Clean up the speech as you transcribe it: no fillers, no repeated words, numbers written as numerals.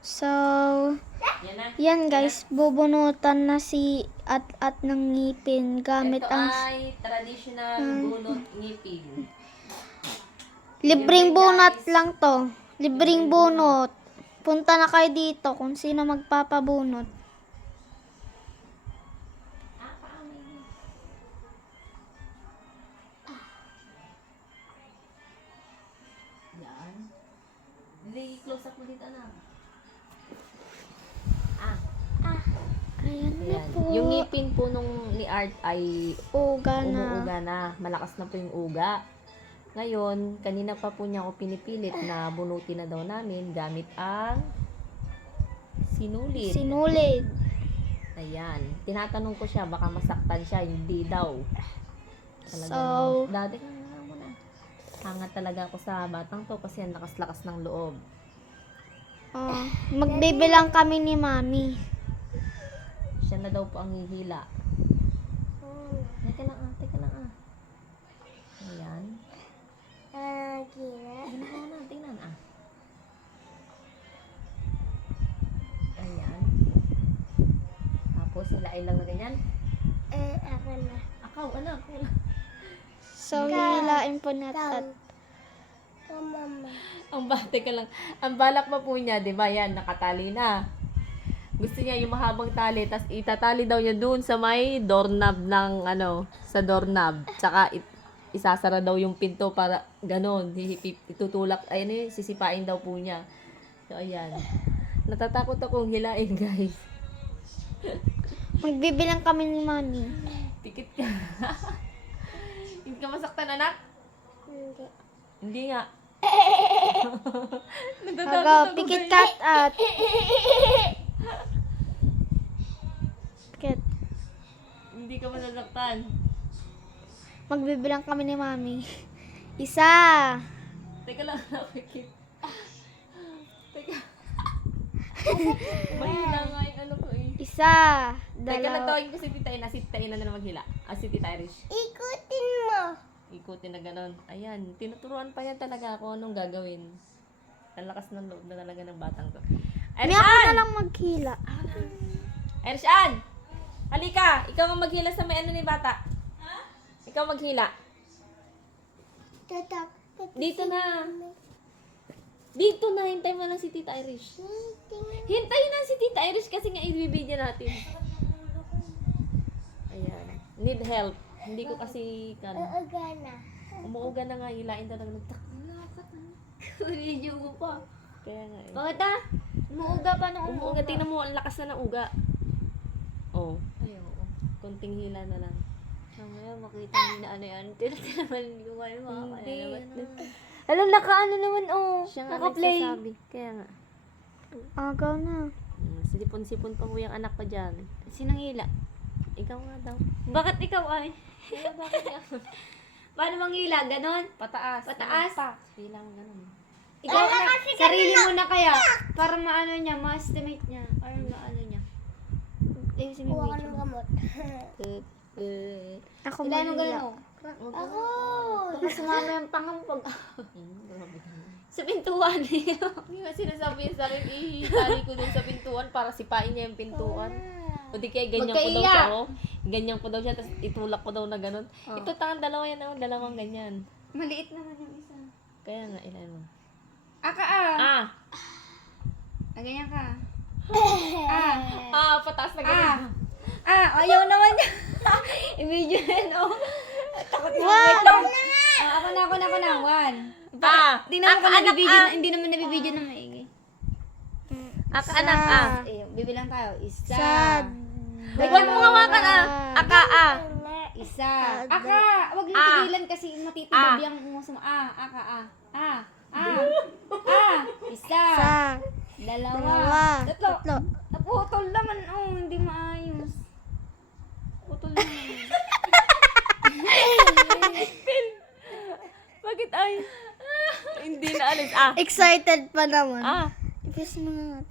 So, Yan na. yan guys, bubunutan na si at ng ngipin gamit Ito ang ay traditional bunot ngipin. libreng Yan, bunot guys. lang to. Libreng bunot. Punta na kayo dito kung sino magpapabunot. Yan. Hindi, close up mo dito na. Ayan na Ayan. po. Yung ngipin po nung ni Art ay Uga na. umuuga na. Malakas na po yung uga. Ngayon, kanina pa po niya ako pinipilit na bunutin na daw namin gamit ang sinulid. Sinulid. Ayan. Tinatanong ko siya, baka masaktan siya. Hindi daw. So, Dati ka nga muna. Hangat talaga ako sa batang to kasi ang lakas-lakas ng loob. magbibilang kami ni Mami. Siya na daw po ang hihila. Teka lang teka lang Ayan. Tingnan Ayan. Tapos hilain lang na ganyan. Ako na. Akaw, anak. So, hihilain po natin. Mama. Teka lang. Ang balak pa po niya, di ba? Yan, nakatali na. Gusto niya yung mahabang tali, tas itatali daw niya doon sa may doorknob ng sa doorknob. Tsaka isasara daw yung pinto para ganon, itutulak, sisipain daw po niya. So, ayan. Natatakot akong hilain, guys. Magbibilang kami ni Mami. Pikit ka. Hindi ka masaktan, anak? Hindi. Hindi nga. Hago, pikit kat at. Pikit. Hindi ka masasaktan. Magbibilang kami ni Mami. Isa. Teka lang, pikit. Teka. Mahina nga yung ano ko eh. Isa. Teka lang, Dalawa. tawagin ko si Tita Ina. Si Tita Ina na naman maghila. Si Tita Irish. Ikutin mo. Ikutin na ganon. Ayan, tinuturuan pa yan talaga ako anong gagawin. Ang lakas ng loob na talaga ng batang to. May Irish ako na Ann! lang maghila. Irish Ann! Halika! Ikaw ang maghila sa may ano ni bata. Ha? Ikaw maghila. Tatak. Dito na. Dito na, hintay mo lang si Tita Irish. Hintayin na si Tita Irish kasi nga i-video natin. Ayan. Need help. Hindi ko kasi Uugana. umuuga na nga, hilain talaga nagtak. Video mo pa. Kaya nga eh. Bakit ah? Umuuga pa nung Umuuga, tingnan mo, ang lakas na ng uga. Oh, Ay, oo. konting hila na lang. Mamaya makita niyo na ano yan. Tinaman ko kayo mga Hindi, Alam, naka-ano naman oh. Siya nga Naka-play. nagsasabi. Kaya nga. Agaw na. Sipon-sipon pa po yung anak ko dyan. Sinang hila? Ikaw nga daw. Bakit ikaw ay? Kaya bakit yan? Paano manghila? Ganon? Pataas. Pataas? Pa. Bilang ganun. Ikaw anak, sarili mo na kaya. Para maano niya, ma-estimate niya. Or maano niya. Ayusin mo yung video. gamot. Ako Ilan mo maghila. gano'n? Ako! Baka sumama yung pangampag. Grabe ka naman. Sa pintuan. Hindi nga sinasabi yun sa akin, ihitali ko dun sa pintuan para sipain niya yung pintuan. O di kaya ganyan ko daw Magkaiya. siya, oh. Ganyan ko daw siya, tapos itulak ko daw na ganun. Ito tangan dalawa yan, oh. Dalawang ganyan. Maliit naman yung isa. Kaya nga, ilan mo. Aka ah. Ganyan ka. Pataas na ganyan. Ayaw naman niya. I-video yan, oh. Takot na. Wait lang. Ako na. One. Tingnan mo kung nabibideo, hindi naman nabibideo na maigi. Anak, Bibilang tayo. Isa. Sad. Huwag mo hawakan, Aka, Isa. Aka! Huwag yung tigilan kasi matitibab yung musama. Aka. Isa. Isa. Dalawa. Dalawa. Tatlo. Naputol naman. Oh, hindi maayos. Putol naman. Bakit ay? Hindi na alis. Excited pa naman. Ah. Ipis mo na natin.